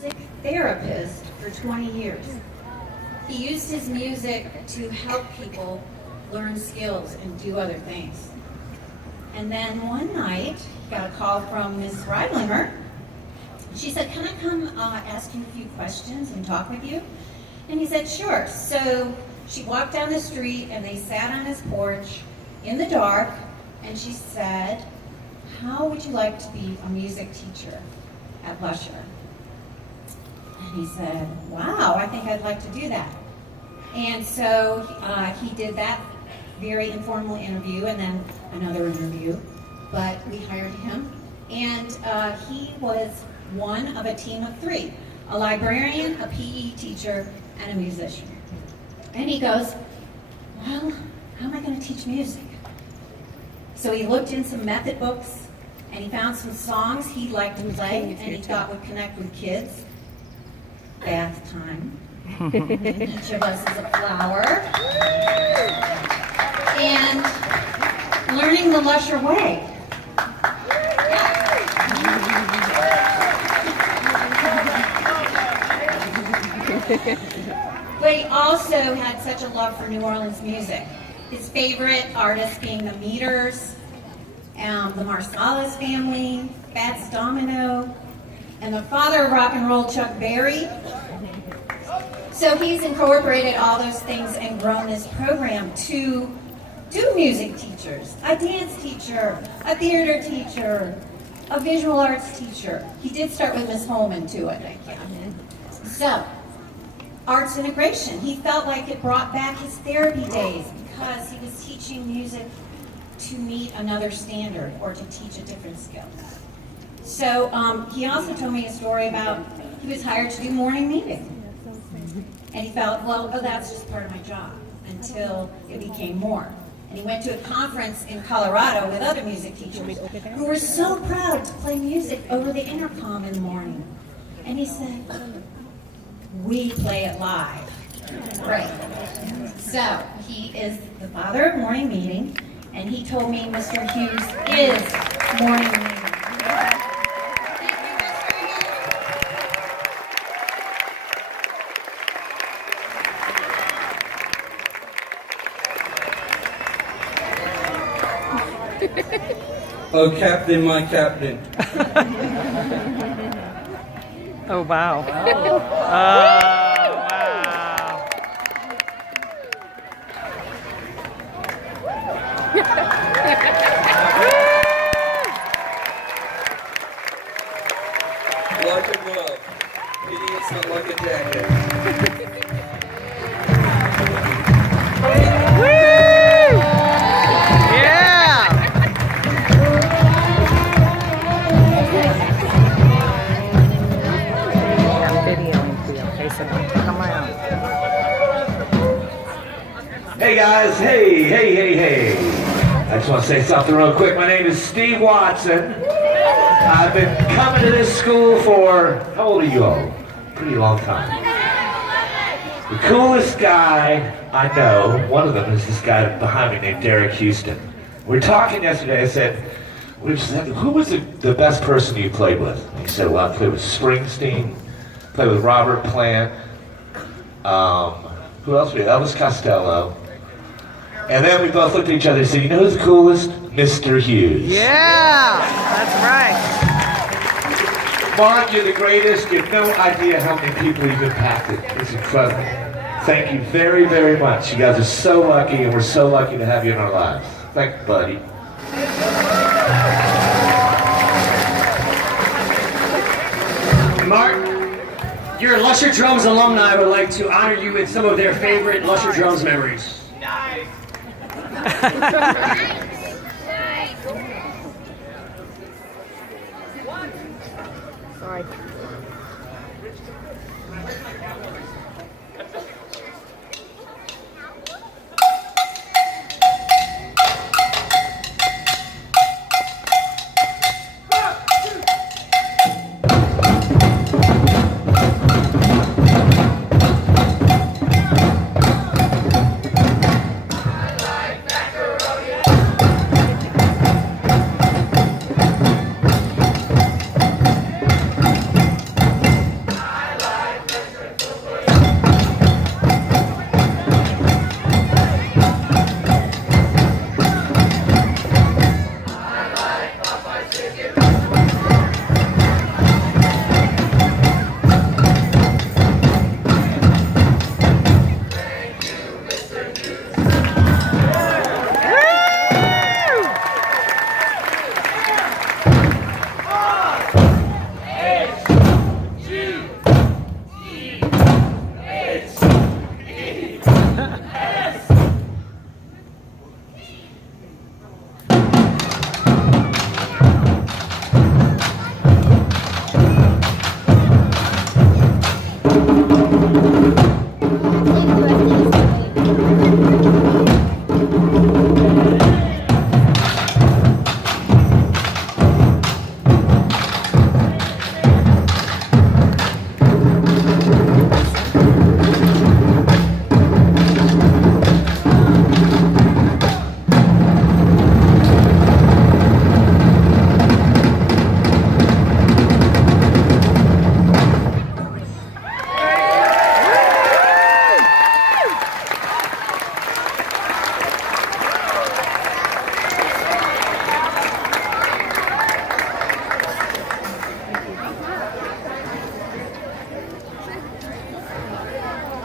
music therapist for 20 years. He used his music to help people learn skills and do other things. And then one night, he got a call from Miss Reidlinger. She said, "Can I come ask you a few questions and talk with you?" And he said, "Sure." So she walked down the street and they sat on his porch in the dark, and she said, "How would you like to be a music teacher at Lusher?" And he said, "Wow, I think I'd like to do that." And so he did that very informal interview and then another interview, but we hired him. And he was one of a team of three, a librarian, a PE teacher, and a musician. And he goes, "Well, how am I going to teach music?" So he looked in some method books and he found some songs he'd like to play and he thought would connect with kids. Bath time. Each of us is a flower. And learning the Lusher way. But he also had such a love for New Orleans music. His favorite artists being the Meters, the Marsalis family, Fats Domino, and the father of rock and roll, Chuck Berry. So he's incorporated all those things and grown this program to do music teachers, a dance teacher, a theater teacher, a visual arts teacher. He did start with Miss Holman too, I think, yeah. So, arts integration. He felt like it brought back his therapy days because he was teaching music to meet another standard or to teach a different skill. So he also told me a story about he was hired to do morning meeting. And he felt, well, that's just part of my job until it became more. And he went to a conference in Colorado with other music teachers who were so proud to play music over the intercom in the morning. And he said, "We play it live." Right. So he is the father of morning meeting, and he told me Mr. Hughes is morning meeting. Oh, Captain, my Captain. Oh, wow. Oh, wow. Like a glove. Idiots don't like a jacket. Hey guys, hey. I just want to say something real quick. My name is Steve Watson. I've been coming to this school for, how old are you all? Pretty long time. The coolest guy I know, one of them is this guy behind me named Derek Houston. We were talking yesterday, I said, who was the best person you played with? And he said, well, I played with Springsteen, played with Robert Plant, who else we had? Elvis Costello. And then we both looked at each other and said, you know who's the coolest? Mr. Hughes. Yeah, that's right. Mark, you're the greatest. You have no idea how many people you've impacted. It's incredible. Thank you very, very much. You guys are so lucky, and we're so lucky to have you in our lives. Thank you, buddy. Mark, you're a Lusher Drums alumni. I would like to honor you with some of their favorite Lusher Drums memories. Nice. Sorry.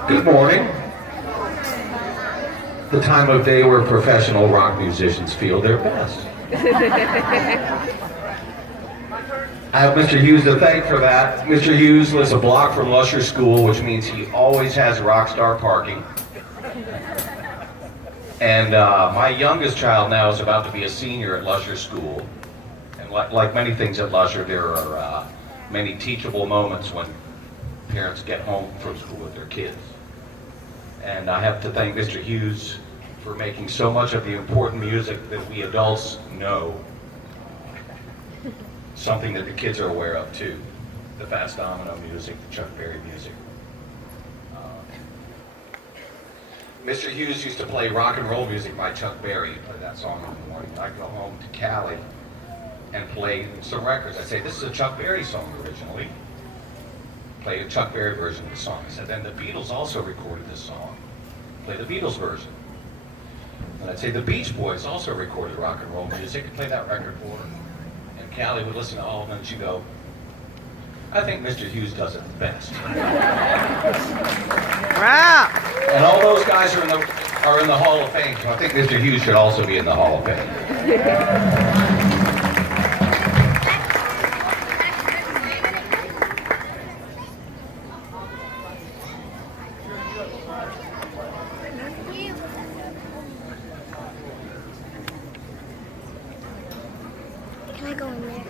Good morning. The time of day where professional rock musicians feel their best. I have Mr. Hughes to thank for that. Mr. Hughes lives a block from Lusher School, which means he always has rock star parking. And my youngest child now is about to be a senior at Lusher School. And like many things at Lusher, there are many teachable moments when parents get home from school with their kids. And I have to thank Mr. Hughes for making so much of the important music that we adults know, something that the kids are aware of too. The Fats Domino music, the Chuck Berry music. Mr. Hughes used to play rock and roll music by Chuck Berry. He'd play that song in the morning. I'd go home to Cali and play some records. I'd say, this is a Chuck Berry song originally. Play a Chuck Berry version of the song. I said, then the Beatles also recorded this song. Play the Beatles version. And I'd say the Beach Boys also recorded rock and roll music. Play that record for her. And Callie would listen to all of them and she'd go, I think Mr. Hughes does it the best. Wow. And all those guys are in the Hall of Fame, so I think Mr. Hughes should also be in the Hall of Fame. Can I go in there?